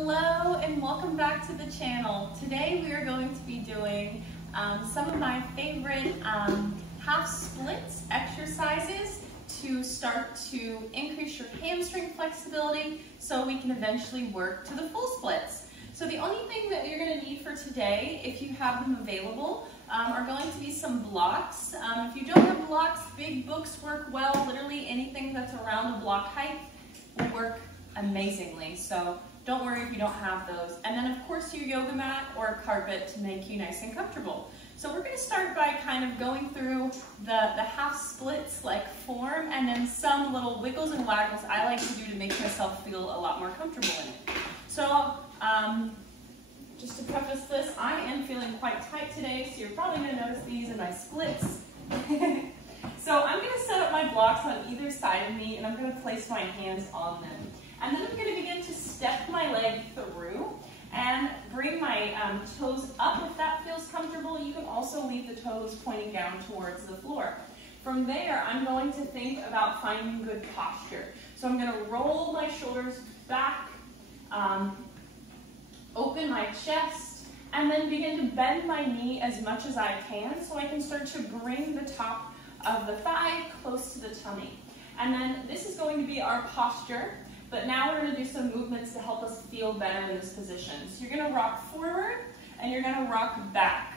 Hello and welcome back to the channel. Today we are going to be doing some of my favorite half splits exercises to start to increase your hamstring flexibility so we can eventually work to the full splits. So the only thing that you're going to need for today, if you have them available, are going to be some blocks. If you don't have blocks, big books work well. Literally anything that's around the block height will work amazingly. So don't worry if you don't have those. And then of course your yoga mat or a carpet to make you nice and comfortable. So we're going to start by kind of going through the half splits like form and then some little wiggles and waggles I like to do to make myself feel a lot more comfortable in it. So just to preface this, I am feeling quite tight today, so you're probably going to notice these in my splits. So I'm going to set up my blocks on either side of me and I'm going to place my hands on them. And then I'm going to begin to step my leg through and bring my toes up if that feels comfortable. You can also leave the toes pointing down towards the floor. From there, I'm going to think about finding good posture. So I'm going to roll my shoulders back, open my chest, and then begin to bend my knee as much as I can so I can start to bring the top of the thigh close to the tummy. And then this is going to be our posture. But now we're going to do some movements to help us feel better in this position. So you're going to rock forward and you're going to rock back.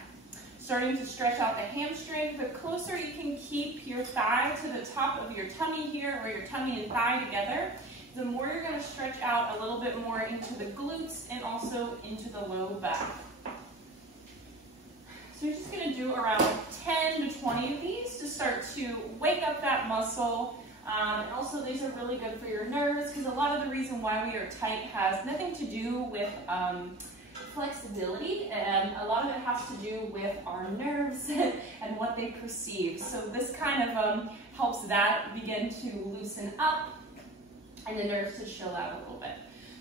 Starting to stretch out the hamstring. The closer you can keep your thigh to the top of your tummy here, or your tummy and thigh together, the more you're going to stretch out a little bit more into the glutes and also into the low back. So you're just going to do around 10 to 20 of these to start to wake up that muscle. And also these are really good for your nerves because a lot of the reason why we are tight has nothing to do with flexibility, and a lot of it has to do with our nerves and what they perceive. So this kind of helps that begin to loosen up and the nerves to chill out a little bit.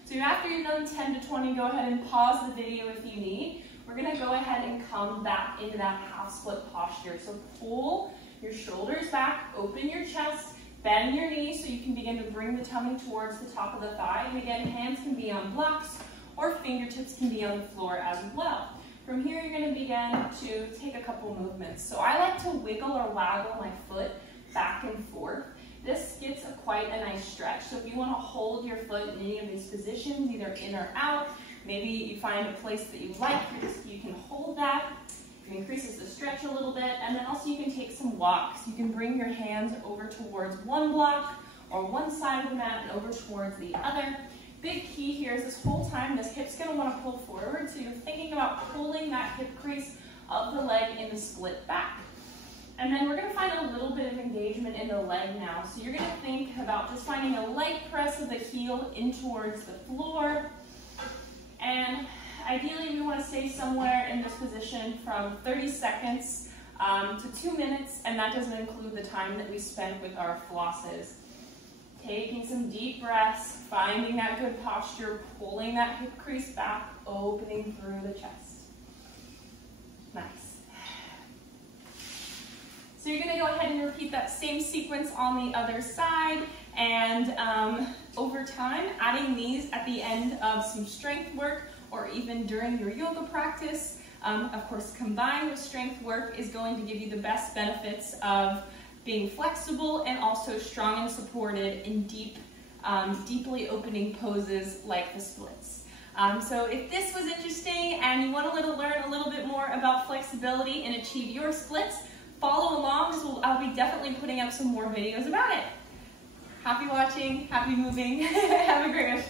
So after you've done 10 to 20, go ahead and pause the video if you need. We're going to go ahead and come back into that half split posture. So pull your shoulders back, open your chest, bend your knees so you can begin to bring the tummy towards the top of the thigh. And again, hands can be on blocks or fingertips can be on the floor as well. From here, you're going to begin to take a couple movements. So I like to wiggle or waggle my foot back and forth. This gets quite a nice stretch. So if you want to hold your foot in any of these positions, either in or out, maybe you find a place that you like, you can hold that. It increases the stretch a little bit, and then also you can take some walks. You can bring your hands over towards one block or one side of the mat and over towards the other. Big key here is this whole time this hip's going to want to pull forward, so you're thinking about pulling that hip crease of the leg in the split back. And then we're going to find a little bit of engagement in the leg now. So you're going to think about just finding a light press of the heel in towards the floor. And ideally, we want to stay somewhere in this position from 30 seconds to 2 minutes, and that doesn't include the time that we spent with our flosses. Taking some deep breaths, finding that good posture, pulling that hip crease back, opening through the chest. Nice. So you're going to go ahead and repeat that same sequence on the other side, and over time, adding these at the end of some strength work or even during your yoga practice. Of course, combined with strength work is going to give you the best benefits of being flexible and also strong and supported in deeply opening poses like the splits. So if this was interesting and you want to learn a little bit more about flexibility and achieve your splits, follow along because I'll be definitely putting up some more videos about it. Happy watching, happy moving, have a great rest of your day.